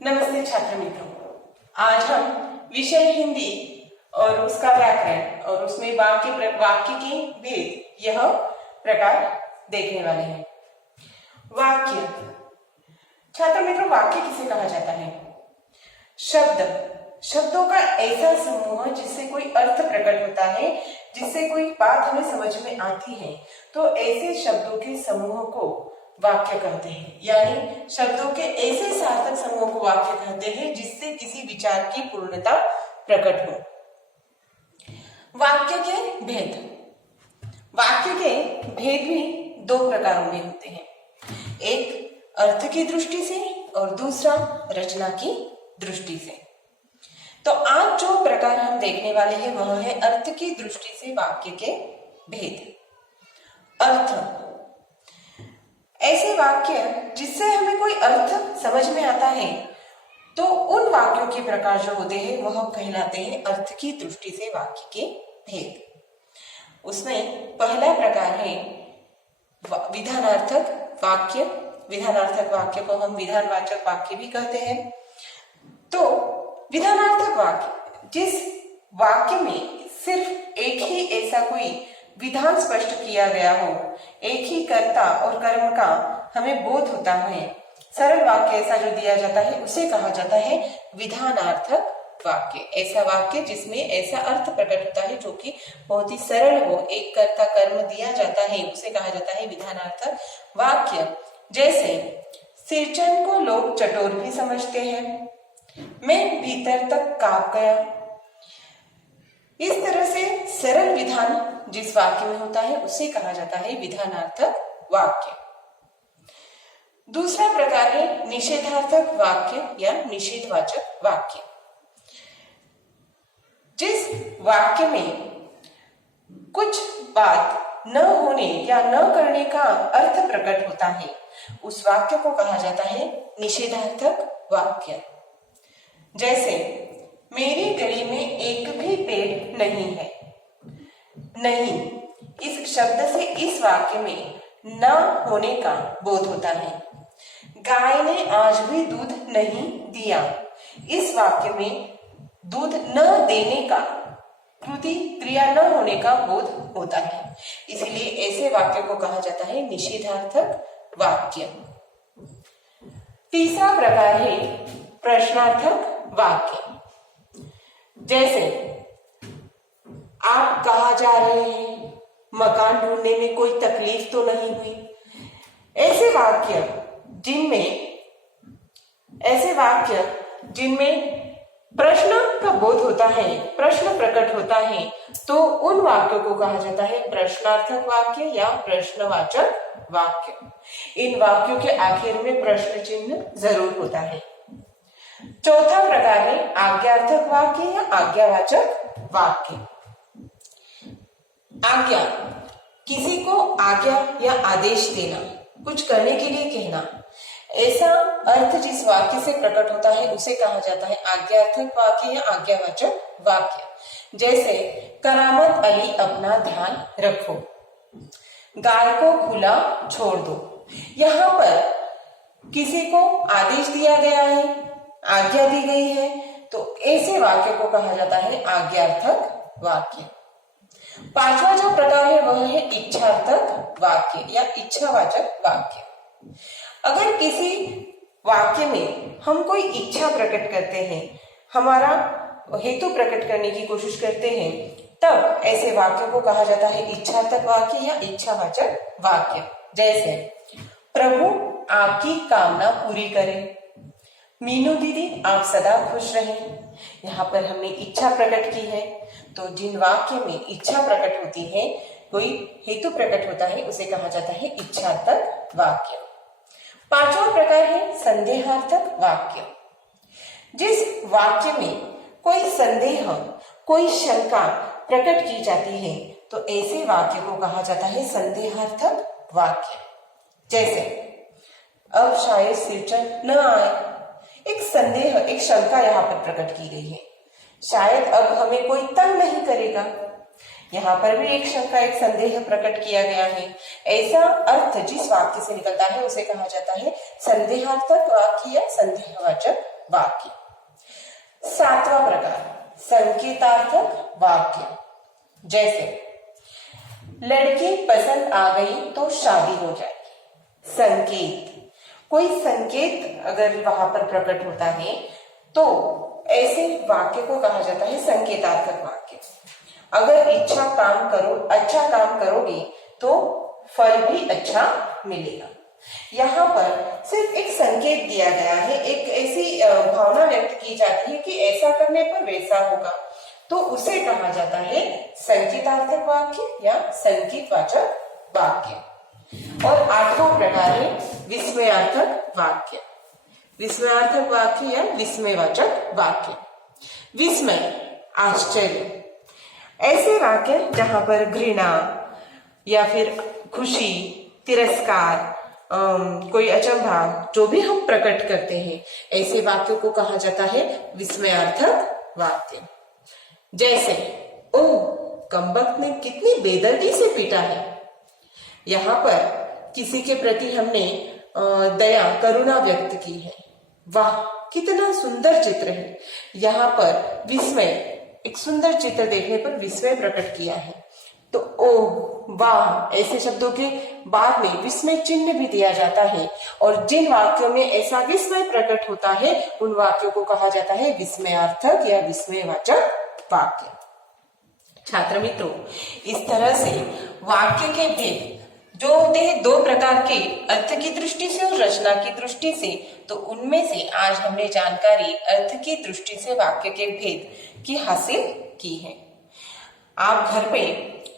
नमस्ते छात्र मित्रों, आज हम विषय हिंदी और उसका व्याकरण और उसमें वाक्य के भेद यह प्रकार देखने वाले हैं। वाक्य। छात्र मित्रों, वाक्य किसे कहा जाता है? शब्दों का ऐसा समूह जिससे कोई अर्थ प्रकट होता है, जिससे कोई बात हमें समझ में आती है, तो ऐसे शब्दों के समूह को वाक्य कहते हैं। यानी शब्दों के ऐसे सार्थक समूह को वाक्य कहते हैं जिससे किसी विचार की पूर्णता प्रकट हो। वाक्य के भेद। वाक्य के भेद भी दो प्रकारों में होते हैं, एक अर्थ की दृष्टि से और दूसरा रचना की दृष्टि से। तो आज जो प्रकार हम देखने वाले हैं वह है अर्थ की दृष्टि से वाक्य के भेद। अर्थ। ऐसे वाक्य जिससे हमें कोई अर्थ समझ में आता है, तो उन वाक्यों के प्रकार जो होते हैं वह कहलाते हैं अर्थ की दृष्टि से वाक्य के भेद। उसमें पहला प्रकार है विधानार्थक वाक्य। विधानार्थक वाक्य को हम विधानवाचक वाक्य भी कहते हैं। तो विधानार्थक वाक्य, जिस वाक्य में सिर्फ एक ही ऐसा कोई विधान स्पष्ट किया गया हो, एक ही कर्ता और कर्म का हमें बोध होता है, सरल वाक्य ऐसा जो दिया जाता है उसे कहा जाता है विधानार्थक वाक्य। ऐसा वाक्य जिसमें ऐसा अर्थ प्रकट होता है जो कि बहुत ही सरल हो, एक कर्ता कर्म दिया जाता है, उसे कहा जाता है विधानार्थक वाक्य। जैसे सिरचन को लोग चटोर भी समझते हैं, मैं भीतर तक कांप गया। इस तरह से सरल विधान जिस वाक्य में होता है उसे कहा जाता है विधानार्थक वाक्य। दूसरा प्रकार है निषेधार्थक वाक्य या निषेधवाचक वाक्य। जिस वाक्य में कुछ बात न होने या न करने का अर्थ प्रकट होता है, उस वाक्य को कहा जाता है निषेधार्थक वाक्य। जैसे मेरी गली में एक भी पेड़ नहीं है। नहीं, इस शब्द से इस वाक्य में न होने का बोध होता है। गाय ने आज भी दूध नहीं दिया। इस वाक्य में दूध न देने का कृति क्रिया न होने का बोध होता है, इसलिए ऐसे वाक्य को कहा जाता है निषेधार्थक वाक्य। तीसरा प्रकार है प्रश्नार्थक वाक्य। जैसे आप कहाँ जा रहे हैं? मकान ढूंढने में कोई तकलीफ तो नहीं हुई। ऐसे वाक्य जिनमें प्रश्न का बोध होता है, प्रश्न प्रकट होता है, तो उन वाक्यों को कहा जाता है प्रश्नार्थक वाक्य या प्रश्नवाचक वाक्य। इन वाक्यों के आखिर में प्रश्न चिन्ह जरूर होता है। चौथा प्रकार है आज्ञार्थक वाक्य या आज्ञावाचक वाक्य। आज्ञा, किसी को आज्ञा या आदेश देना, कुछ करने के लिए कहना। ऐसा अर्थ जिस वाक्य से प्रकट होता है उसे कहा जाता है आज्ञार्थक वाक्य या आज्ञावाचक वाक्य। जैसे करामत अली अपना ध्यान रखो, गाय को खुला छोड़ दो। यहाँ पर किसी को आदेश दिया गया है, आज्ञा दी गई है, तो ऐसे वाक्य को कहा जाता है आज्ञार्थक वाक्य। पांचवा जो प्रकार है वह है इच्छार्थक वाक्य या इच्छावाचक वाक्य। अगर किसी वाक्य में हम कोई इच्छा प्रकट करते हैं, हमारा हेतु प्रकट करने की कोशिश करते हैं, तब ऐसे वाक्य को कहा जाता है इच्छार्थक वाक्य या इच्छावाचक वाक्य। जैसे प्रभु आपकी कामना पूरी करें, मीनू दीदी आप सदा खुश रहें। यहाँ पर हमने इच्छा प्रकट की है, तो जिन वाक्य में इच्छा प्रकट होती है, कोई हेतु प्रकट होता है, उसे कहा जाता है इच्छार्थक वाक्य। पांचवा प्रकार है संदेहार्थक वाक्य। जिस वाक्य में कोई संदेह, कोई शंका प्रकट की जाती है, तो ऐसे वाक्य को कहा जाता है संदेहार्थक वाक्य। जैसे अब शायद सिरचन न आए, एक संदेह, एक शंका यहाँ पर प्रकट की गई है। शायद अब हमें कोई तंग नहीं करेगा, यहाँ पर भी एक शंका, एक संदेह प्रकट किया गया है। ऐसा अर्थ जिस वाक्य से निकलता है उसे कहा जाता है संदेहार्थक वाक्य या संदेहवाचक वाक्य। सातवां प्रकार संकेतार्थक वाक्य। जैसे लड़की पसंद आ गई तो शादी हो जाएगी। संकेत, कोई संकेत अगर वहां पर प्रकट होता है तो ऐसे वाक्य को कहा जाता है संकेतार्थक वाक्य। अगर अच्छा काम करोगे तो फल भी अच्छा मिलेगा। यहाँ पर सिर्फ एक संकेत दिया गया है, एक ऐसी भावना व्यक्त की जाती है कि ऐसा करने पर वैसा होगा, तो उसे कहा जाता है संकेतार्थक वाक्य या संकेतवाचक वाक्य। और आठवां प्रकार है विस्मयार्थक वाक्य। विस्मयार्थक वाक्य या विस्मयवाचक वाक्य। विस्मय, आश्चर्य, ऐसे वाक्य जहां पर घृणा या फिर खुशी, तिरस्कार, कोई अचंभा जो भी हम प्रकट करते हैं, ऐसे वाक्यों को कहा जाता है विस्मयार्थक वाक्य। जैसे ओह, कमबख्त ने कितनी बेदर्दी से पीटा है। यहाँ पर किसी के प्रति हमने दया, करुणा व्यक्त की है। वाह, कितना सुंदर चित्र है। यहाँ पर विस्मय, एक सुंदर चित्र देखने पर विस्मय प्रकट किया है। तो ओह, वाह, ऐसे शब्दों के बाद में विस्मय चिन्ह भी दिया जाता है। और जिन वाक्यों में ऐसा विस्मय प्रकट होता है उन वाक्यों को कहा जाता है विस्मयार्थक या विस्मयवाचक वाक्य। छात्र मित्रों, इस तरह से वाक्य के भेद जो होते हैं दो प्रकार के, अर्थ की दृष्टि से और रचना की दृष्टि से, तो उनमें से आज हमने जानकारी अर्थ की दृष्टि से वाक्य के भेद की हासिल की है। आप घर पे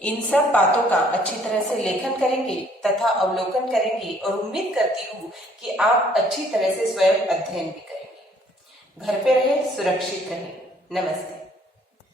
इन सब बातों का अच्छी तरह से लेखन करेंगे तथा अवलोकन करेंगे और उम्मीद करती हूँ कि आप अच्छी तरह से स्वयं अध्ययन भी करेंगे। घर पे रहे, सुरक्षित रहें। नमस्ते।